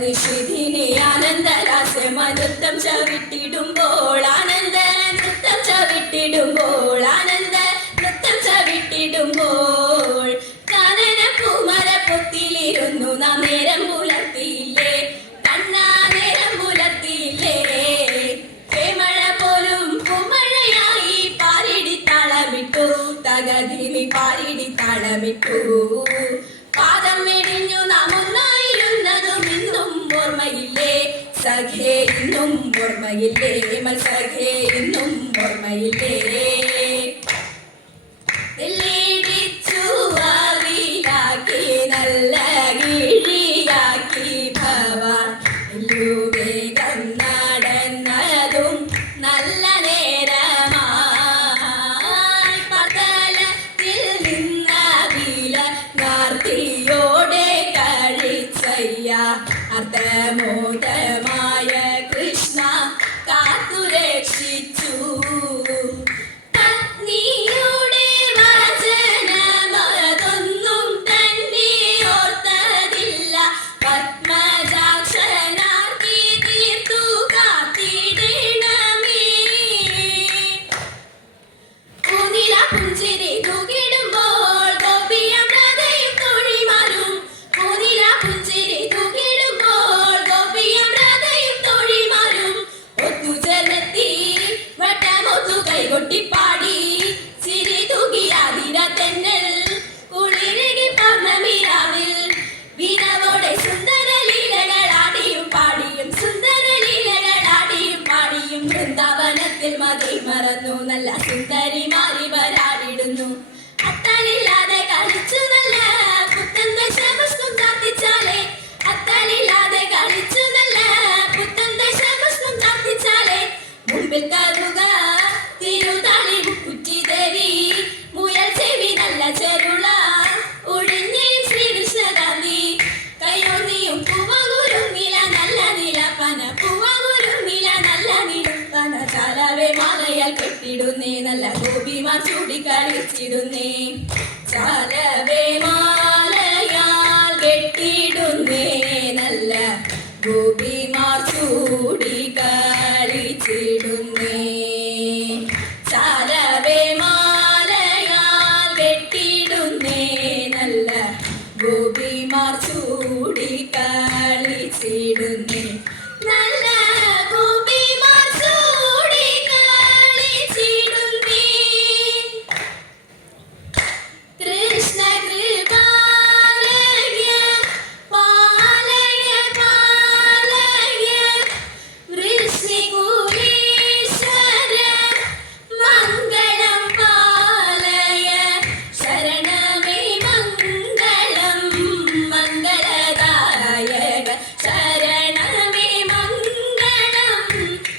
നിഷിധിനി ആനന്ദരാസ്യമനൃത്തം ചവിട്ടിടുമ്പോൾ ആനന്ദ നൃത്തം ചവിട്ടിടുമ്പോൾ ആനന്ദ നൃത്തം ചവിട്ടിടുമ്പോൾ കാനന പൂമര പൊത്തിലിരുന്നു നാം നേരം പുലർത്തിയില്ലേ കണ്ണാ നേരം പുലർത്തിയില്ലേ മഴ പോലും പൂമഴയായി പാരിടി താളമിട്ടു തകതിനി പാരിടി താളമിട്ടു പാദം വെടിഞ്ഞു നാം ഒന്നായിരുന്നതും ഇന്നും ഓർമ്മയില്ലേ സഖേ ഇന്നും ഓർമ്മയില്ലേ സഖേ ഇന്നും ഓർമ്മയില്ലേ ിച്ചു ആവിലാക്കി നല്ല കിഴിയാക്കി ഭവാൻ വേഗം നടന്നതും നല്ല നേരമായി പതലത്തിൽ നിന്ന വില നാർത്തിയോടെ കഴിച്ചയ്യ അർത്ഥമോദമായ കൃഷ്ണ കാത്തുരക്ഷിച്ചു കൊട്ടിപ്പാടി ചിരി തൂകിയാതിര തെന്നൽ കുളിരകി പൗർണമിരാവിൽ വീണവോടെ സുന്ദര ലീലകളാടിയും പാടിയും സുന്ദര ലീലകളാടിയും പാടിയും വൃന്ദാവനത്തിൽ മതി മറന്നു നല്ല സുന്ദരിമാരി വരാടിടുന്നു അത്തലില്ലാതെ കളിച്ചു നല്ല പുത്തൻ ദശപുഷ്പം പ്രാർത്ഥിച്ചാലേ അത്തലില്ലാതെ കളിച്ചു നല്ല പുത്തൻ ദശപുഷ്പം പ്രാർത്ഥിച്ചാലേ മുമ്പിൽ കരുക തിരുതാളി കുറ്റിദേവി മുയൽ ചെവി നല്ല ചെറുള ഒഴിഞ്ഞയും ശ്രീകൃഷ്ണഗാന്ധി കയ്യോന്നിയും പൂവകുരുങ്ങില നല്ല നിലപ്പന പൂവകുരുങ്ങില നല്ല നിലപ്പന ചാലവേ മാലയാൽ കെട്ടിടുന്നേ നല്ല ഗോപിമാർ ചൂടിക്കളിച്ചിടുന്നേ ചാലവേ മാലയാൽ കെട്ടിടുന്നേ നല്ല ഗോപിമാർ ചൂടിക്കളിച്ചിടുന്നേ ചാലവേ മാലയാൽ കെട്ടിടുന്നേ നല്ല ഗോപിമാർ ചൂടിക്കളിച്ചിടുന്നേ നല്ല ഗോപിമാർ ചൂടിക്കളിച്ചിടുന്നേ കൃഷ്ണ കൃപാലയ പാലയ പാലയ വൃശ്ചികുലീശ്വര മംഗളം പാലയ ശരണമേ മംഗളം മംഗളദായക ശരണമേ മംഗളം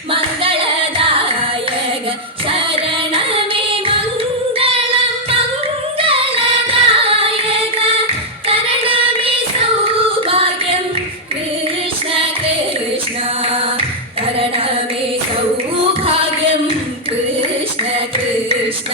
മംഗളദായക ശരണമേ മംഗളം മംഗളദായക കരണമേ സൗഭാഗ്യം കൃഷ്ണ കൃഷ്ണ കരണമേ സൗഭാഗ്യം കൃഷ്ണ കൃഷ്ണ